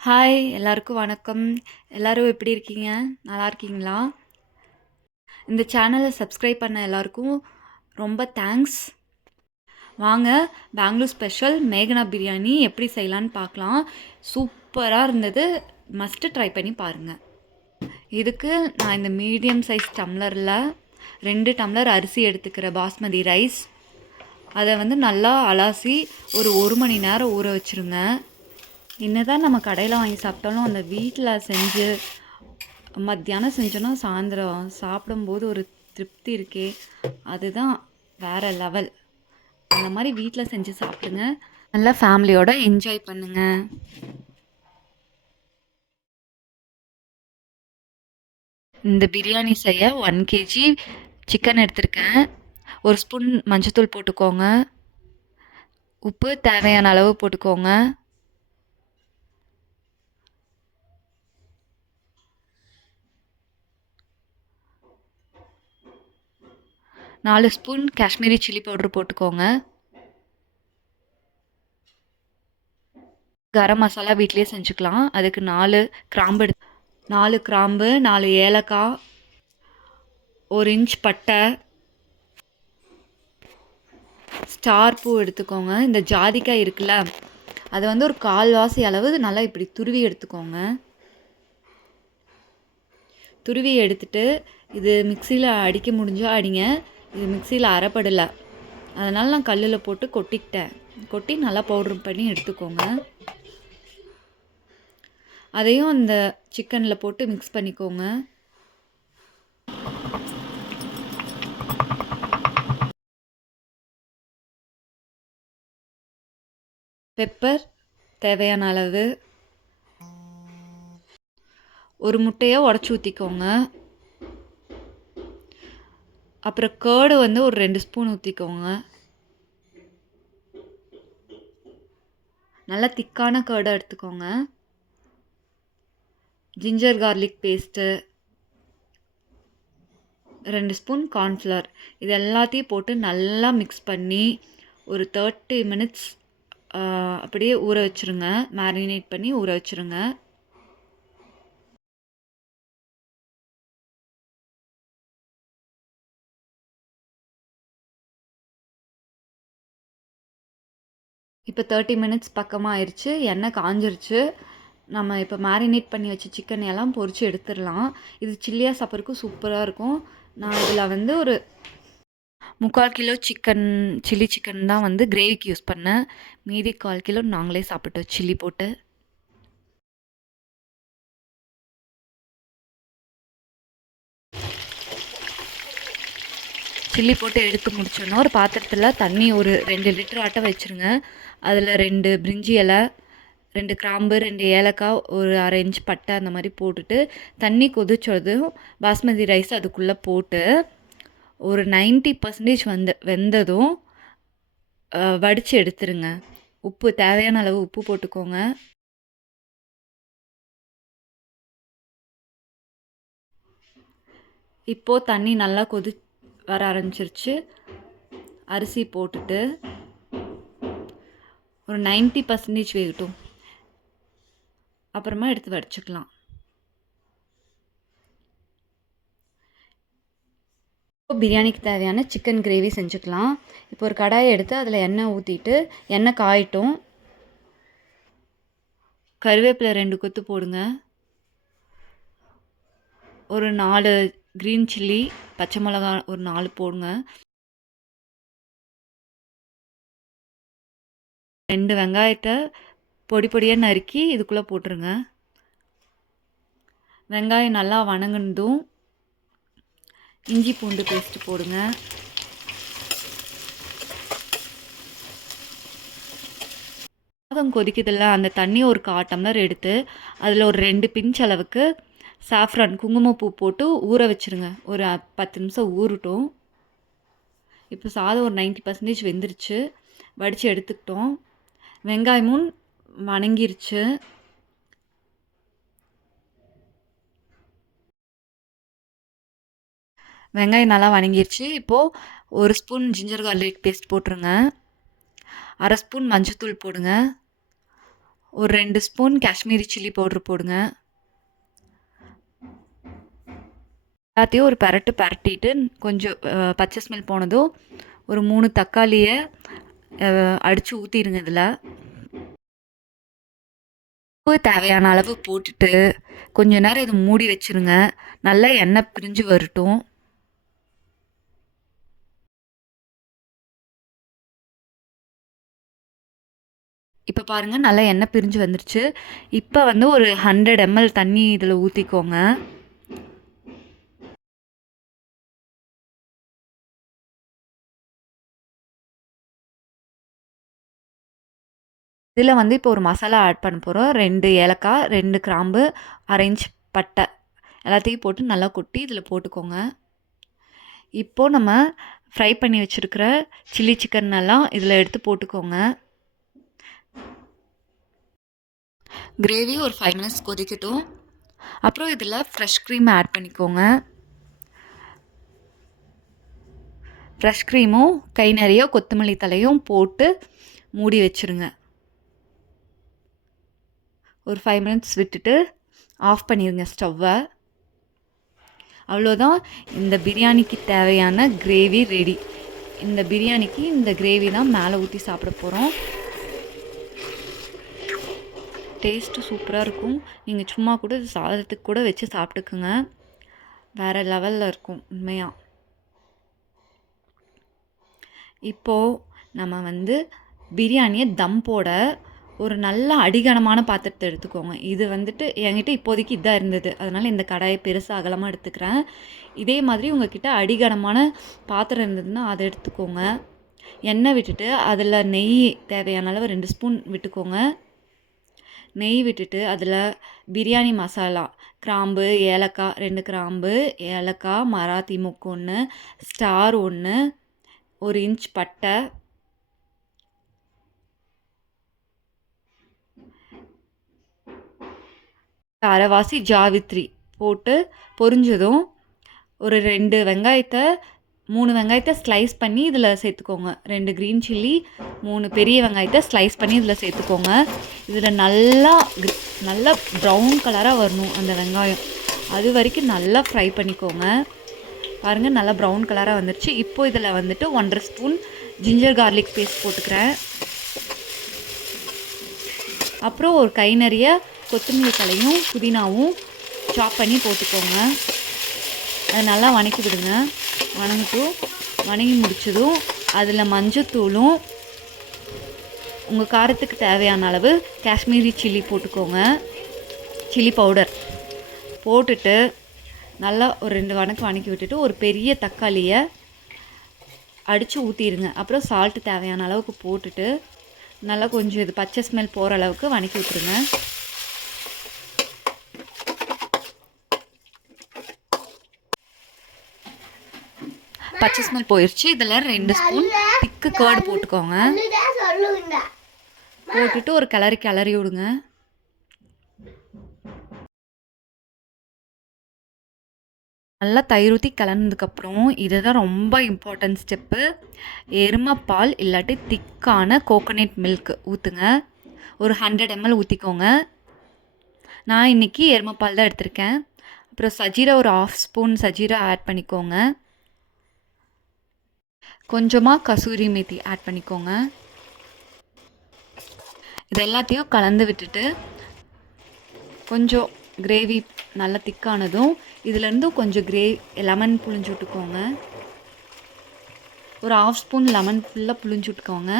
Hi எல்லாருக்கும் வணக்கம். எல்லாரும் எப்படி இருக்கீங்க? நல்லா இருக்கீங்களா? இந்த சேனலை சப்ஸ்கிரைப் பண்ண எல்லாருக்கும் ரொம்ப தேங்க்ஸ். வாங்க, பெங்களூர் ஸ்பெஷல் மேகனா பிரியாணி எப்படி செய்யலான்னு பார்க்கலாம். சூப்பராக இருந்தது. மஸ்ட்டு ட்ரை பண்ணி பாருங்கள். இதுக்கு நான் இந்த மீடியம் சைஸ் டம்ளரில் 2 டம்ளர் அரிசி எடுத்துக்கிற பாஸ்மதி ரைஸ். அதை நல்லா அலாசி ஒரு மணி நேரம் ஊற வச்சுருங்க. என்னதான் நம்ம கடையில் வாங்கி சாப்பிட்டாலும் அந்த வீட்டில் செஞ்சு மத்தியானம் செஞ்சோன்னா சாயந்தரம் சாப்பிடும்போது ஒரு திருப்தி இருக்கே, அதுதான் வேறு லெவல். அந்த மாதிரி வீட்டில் செஞ்சு சாப்பிடுங்க. நல்லா ஃபேமிலியோட என்ஜாய் பண்ணுங்க. இந்த பிரியாணி செய்ய 1 கேஜி சிக்கன் எடுத்திருக்கேன். 1 ஸ்பூன் மஞ்சத்தூள் போட்டுக்கோங்க. உப்பு தேவையான அளவு போட்டுக்கோங்க. 4 ஸ்பூன் காஷ்மீரி சில்லி பவுடர் போட்டுக்கோங்க. கரம் மசாலா வீட்டிலே செஞ்சுக்கலாம். அதுக்கு 4 கிராம்பு 4 கிராம்பு, 4 ஏலக்காய், 1 இன்ச் பட்டை, ஸ்டார் பூ எடுத்துக்கோங்க. இந்த ஜாதிக்காய் இருக்குல்ல, அதை ஒரு கால்வாசி அளவு நல்லா இப்படி துருவி எடுத்துக்கோங்க. துருவி எடுத்துட்டு இது மிக்சியில் அடிக்க முடிஞ்சால் அடிங்க. இது மிக்சியில் அரைப்படலை, அதனால் நான் கல்லில் போட்டு கொட்டிக்கிட்டேன். கொட்டி நல்லா பவுட்ரு பண்ணி எடுத்துக்கோங்க. அதையும் அந்த சிக்கனில் போட்டு மிக்ஸ் பண்ணிக்கோங்க. பெப்பர் தேவையான அளவு. ஒரு முட்டையை உடச்சி ஊற்றிக்கோங்க. அப்புறம் கேர்டு ஒரு 2 ஸ்பூன் ஊற்றிக்கோங்க. நல்லா திக்கான கேர்டை எடுத்துக்கோங்க. Ginger garlic paste, 2 spoon cornflour, இது எல்லாத்தையும் போட்டு நல்லா மிக்ஸ் பண்ணி ஒரு 30 மினிட்ஸ் அப்படியே ஊற வச்சுருங்க. மேரினேட் பண்ணி ஊற வச்சுருங்க. இப்போ 30 மினிட்ஸ் பக்கமாக ஆயிடுச்சு. எண்ணெய் காஞ்சிருச்சு. நம்ம இப்போ மேரினேட் பண்ணி வச்ச சிக்கன் எல்லாம் பொரித்து எடுத்துடலாம். இது சில்லியாக சாப்பிட்றதுக்கு சூப்பராக இருக்கும். நான் இதில் ஒரு 3/4 கிலோ சில்லி சிக்கன் தான் கிரேவிக்கு யூஸ் பண்ணேன். மீதி 1/4 கிலோ நாங்களே சாப்பிட்டோம் சில்லி போட்டு. சில்லி போட்டு எடுத்து முடிச்சோன்னா ஒரு பாத்திரத்தில் தண்ணி ஒரு 2 லிட்டர் ஆட்ட வச்சுருங்க. அதில் 2 பிரிஞ்சி இலை, 2 கிராம்பு, 2 ஏலக்காய், ஒரு 1/2 இன்ச் பட்டை அந்த மாதிரி போட்டுட்டு தண்ணி கொதிச்சதும் பாஸ்மதி ரைஸ் அதுக்குள்ளே போட்டு ஒரு 90% வெந்ததும் வடித்து எடுத்துருங்க. உப்பு தேவையான அளவு உப்பு போட்டுக்கோங்க. இப்போது தண்ணி நல்லா வர ஆரம்பிச்சிருச்சு. அரிசி போட்டுட்டு ஒரு 90% வேகட்டும், அப்புறமா எடுத்து வடிச்சுக்கலாம். பிரியாணிக்கு தேவையான சிக்கன் கிரேவி செஞ்சுக்கலாம். இப்போ ஒரு கடாயை எடுத்து அதில் எண்ணெய் ஊற்றிட்டு எண்ணெய் காயட்டும். கருவேப்பிலை 2 கொத்து போடுங்க. ஒரு 4 க்ரீன் சில்லி, பச்சை மிளகா ஒரு 4 போடுங்க. 2 வெங்காயத்தை பொடி பொடியாக நறுக்கி இதுக்குள்ளே போட்டுருங்க. வெங்காயம் நல்லா வணங்கினதும் இஞ்சி பூண்டு பேஸ்ட்டு போடுங்க. சாதம் கொதிக்குதில்ல, அந்த தண்ணி ஒரு 1/4 டம்ளர் எடுத்து அதில் ஒரு 2 பிஞ்ச் அளவுக்கு சாஃப்ரான் குங்குமப்பூ போட்டு ஊற வச்சுருங்க. ஒரு 10 நிமிஷம் ஊறட்டும். இப்போ சாதம் ஒரு 90% வெந்துருச்சு. வடித்து எடுத்துக்கிட்டோம். வெங்காயமும் வணங்கிருச்சு. வெங்காயம் நல்லா வணங்கிருச்சு. இப்போது 1 ஸ்பூன் ஜிஞ்சர் கார்லிக் பேஸ்ட் போட்டுருங்க. 1/2 ஸ்பூன் மஞ்சத்தூள் போடுங்க. ஒரு 2 ஸ்பூன் காஷ்மீரி சில்லி பவுடர் போடுங்க. எல்லாத்தையும் ஒரு பெரட்டிட்டு கொஞ்சம் பச்சை ஸ்மெல் போனதும் ஒரு 3 தக்காளியை அடித்து ஊற்றிடுங்க. இதில் உப்பு தேவையான அளவு போட்டுட்டு கொஞ்ச நேரம் இது மூடி வச்சுருங்க. நல்லா எண்ணெய் பிரிஞ்சு வரட்டும். இப்போ பாருங்கள், நல்லா எண்ணெய் பிரிஞ்சு வந்துருச்சு. இப்போ வந்து ஒரு 100 ml தண்ணி இதில் ஊற்றிக்கோங்க. இதில் வந்து இப்போ ஒரு மசாலா ஆட் பண்ண போகிறோம். 2 ஏலக்காய், 2 கிராம்பு, 1/2 இன்ச் பட்டை எல்லாத்தையும் போட்டு நல்லா கொட்டி இதில் போட்டுக்கோங்க. இப்போது நம்ம ஃப்ரை பண்ணி வச்சுருக்கிற சில்லி சிக்கன் எல்லாம் இதில் எடுத்து போட்டுக்கோங்க. கிரேவி ஒரு 5 மினிட்ஸ் கொதிக்கட்டும். அப்புறம் இதில் ஃப்ரெஷ் க்ரீம் ஆட் பண்ணிக்கோங்க. ஃப்ரெஷ் க்ரீமும் கை நிறைய கொத்தமல்லி தலையும் போட்டு மூடி வச்சுருங்க. ஒரு 5 மினிட்ஸ் விட்டுட்டு ஆஃப் பண்ணிடுங்க ஸ்டவ்வை. அவ்வளோதான், இந்த பிரியாணிக்கு தேவையான கிரேவி ரெடி. இந்த பிரியாணிக்கு இந்த கிரேவி தான் மேலே ஊற்றி சாப்பிட போகிறோம். டேஸ்ட்டு சூப்பராக இருக்கும். நீங்கள் சும்மா கூட சாதத்துக்கு கூட வச்சு சாப்பிட்டுக்குங்க. வேறு லெவலில் இருக்கும் உண்மையாக. இப்போது நம்ம வந்து பிரியாணியை தம் போட ஒரு நல்ல அடிகனமான பாத்திரத்தை எடுத்துக்கோங்க. இது வந்துட்டு என்கிட்ட இப்போதைக்கு இதாக இருந்தது, அதனால் இந்த கடாயை பெருசாக அகலமாக எடுத்துக்கிறேன். இதே மாதிரி உங்கள்கிட்ட அடிகனமான பாத்திரம் இருந்ததுன்னா அதை எடுத்துக்கோங்க. எண்ணெய் விட்டுட்டு அதில் நெய் தேவையான அளவு 2 ஸ்பூன் விட்டுக்கோங்க. நெய் விட்டுட்டு அதில் பிரியாணி மசாலா, கிராம்பு, ஏலக்காய் 2 கிராம்பு, ஏலக்காய், மராத்தி மொக்கு 1, ஸ்டார் 1, 1 இன்ச் பட்டை, அரைவாசி ஜாவித்ரி போட்டு பொரிஞ்சதும் ஒரு 2 வெங்காயத்தை 3 வெங்காயத்தை ஸ்லைஸ் பண்ணி இதில் சேர்த்துக்கோங்க. 2 க்ரீன் சில்லி, 3 பெரிய வெங்காயத்தை ஸ்லைஸ் பண்ணி இதில் சேர்த்துக்கோங்க. இதில் நல்லா ப்ரௌன் கலராக வரணும் அந்த வெங்காயம். அது வரைக்கும் நல்லா ஃப்ரை பண்ணிக்கோங்க. பாருங்கள், நல்லா ப்ரௌன் கலராக வந்துருச்சு. இப்போது இதில் வந்துட்டு 1.5 ஸ்பூன் ஜிஞ்சர் கார்லிக் பேஸ்ட் போட்டுக்கிறேன். அப்புறம் ஒரு கை நிறைய கொத்தமல்லி தலையும் புதினாவும் சாப் பண்ணி போட்டுக்கோங்க. அதை நல்லா வணக்கி விடுங்க. வணங்கி முடிச்சதும் அதில் மஞ்சத்தூளும் உங்கள் காரத்துக்கு தேவையான அளவு காஷ்மீரி சில்லி போட்டுக்கோங்க. சில்லி பவுடர் போட்டுட்டு நல்லா ஒரு 2 வணக்கி விட்டுட்டு ஒரு பெரிய தக்காளியை அடித்து ஊற்றிடுங்க. அப்புறம் சால்ட்டு தேவையான அளவுக்கு போட்டுட்டு நல்லா கொஞ்சம் இது பச்சை ஸ்மெல் போகிற அளவுக்கு வணக்கி விட்டுருங்க. பச்சை ஸ்மெல் போயிடுச்சு. இதில் 2 ஸ்பூன் திக்கு கர்டு போட்டுக்கோங்க. போட்டுட்டு ஒரு கிளறி விடுங்க. நல்லா தயிர் ஊற்றி கலந்ததுக்கப்புறம் இதுதான் ரொம்ப இம்பார்ட்டன்ட் ஸ்டெப்பு. எருமைப்பால் இல்லாட்டி திக்கான கோகோனட் மில்க் ஊற்றுங்க. ஒரு 100 ml ஊற்றிக்கோங்க. நான் இன்றைக்கி எருமைப்பால் தான் எடுத்திருக்கேன். அப்புறம் சஜீரா ஒரு 1/2 ஸ்பூன் சஜீரா ஆட் பண்ணிக்கோங்க. கொஞ்சமாக கசூரி மேத்தி ஆட் பண்ணிக்கோங்க. இது எல்லாத்தையும் கலந்து விட்டுட்டு கொஞ்சம் கிரேவி நல்லா திக்கானதும் இதுலேருந்து கொஞ்சம் லெமன் புழிஞ்சு விட்டுக்கோங்க. ஒரு 1/2 ஸ்பூன் லெமன் ஃபுல்லாக புழிஞ்சு விட்டுக்கோங்க.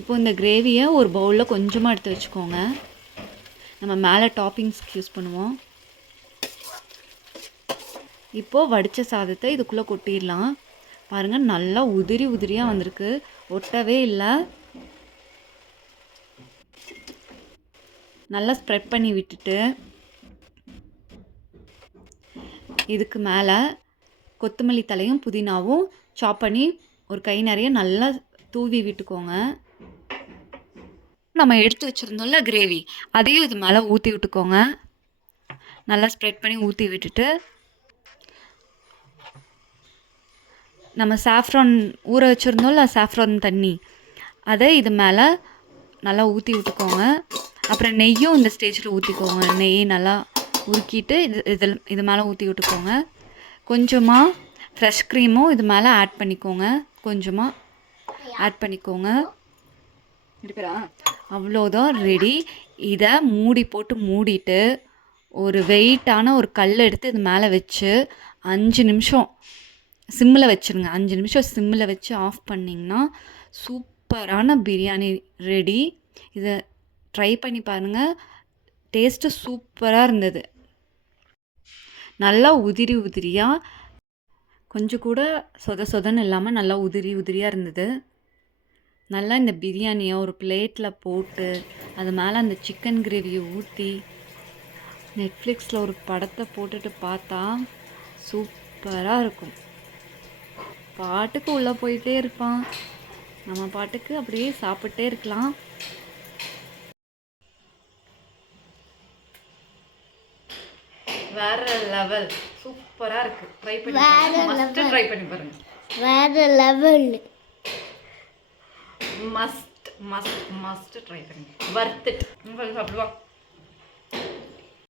இப்போ இந்த கிரேவியை ஒரு பவுலில் கொஞ்சமாக எடுத்து வச்சுக்கோங்க. நம்ம மேலே டாப்பிங்ஸ்க்கு யூஸ் பண்ணுவோம். இப்போது வடித்த சாதத்தை இதுக்குள்ளே கொட்டிடலாம். பாருங்கள், நல்லா உதிரியாக வந்திருக்கு, ஒட்டவே இல்லை. நல்லா ஸ்ப்ரெட் பண்ணி விட்டுட்டு இதுக்கு மேலே கொத்தமல்லி தலையும் புதினாவும் சாப் பண்ணி ஒரு கை நிறைய நல்லா தூவி விட்டுக்கோங்க. நம்ம எடுத்து வச்சுருந்தோம்ல கிரேவி, அதையும் இது மேலே ஊற்றி விட்டுக்கோங்க. நல்லா ஸ்ப்ரெட் பண்ணி ஊற்றி விட்டுட்டு நம்ம சாஃப்ரான் ஊற வச்சுருந்தோம்ல, சாஃப்ரான் தண்ணி, அதை இது மேலே நல்லா ஊற்றி விட்டுக்கோங்க. அப்புறம் நெய்யும் இந்த ஸ்டேஜில் ஊற்றிக்கோங்க. நெய் நல்லா உருக்கிட்டு இது மேலே ஊற்றி விட்டுக்கோங்க. கொஞ்சமாக ஃப்ரெஷ் க்ரீமும் இது மேலே ஆட் பண்ணிக்கோங்க. கொஞ்சமாக ஆட் பண்ணிக்கோங்க. அவ்வளோதான், ரெடி. இதை மூடி போட்டு மூடிட்டு ஒரு வெயிட்டான ஒரு கல் எடுத்து இது மேலே வச்சு 5 நிமிஷம் சிம்மில் வச்சுருங்க. 5 நிமிஷம் சிம்மில் வச்சு ஆஃப் பண்ணிங்கன்னா சூப்பரான பிரியாணி ரெடி. இதை ட்ரை பண்ணி பாருங்கள். டேஸ்ட்டு சூப்பராக இருந்தது. நல்லா உதிரி உதிரியாக, கொஞ்சம் கூட சொதன்னு இல்லாமல் நல்லா உதிரி உதிரியாக இருந்தது. நல்லா இந்த பிரியாணியை ஒரு பிளேட்டில் போட்டு அது மேலே அந்த சிக்கன் கிரேவியை ஊற்றி நெட்ஃப்ளிக்ஸில் ஒரு படத்தை போட்டுட்டு பார்த்தா சூப்பராக இருக்கும். பாட்டுக்கு உள்ளே போயிட்டே இருப்பான், நம்ம பாட்டுக்கு அப்படியே சாப்பிட்டே இருக்கலாம். வேற லெவல், சூப்பராக இருக்குது. ட்ரை பண்ணி பாருங்க. வேற லெவல். மஸ்ட் ட்ரை பண்ணுங்க. வர்த் இட். உங்களுக்கு சாப்பிடுவா.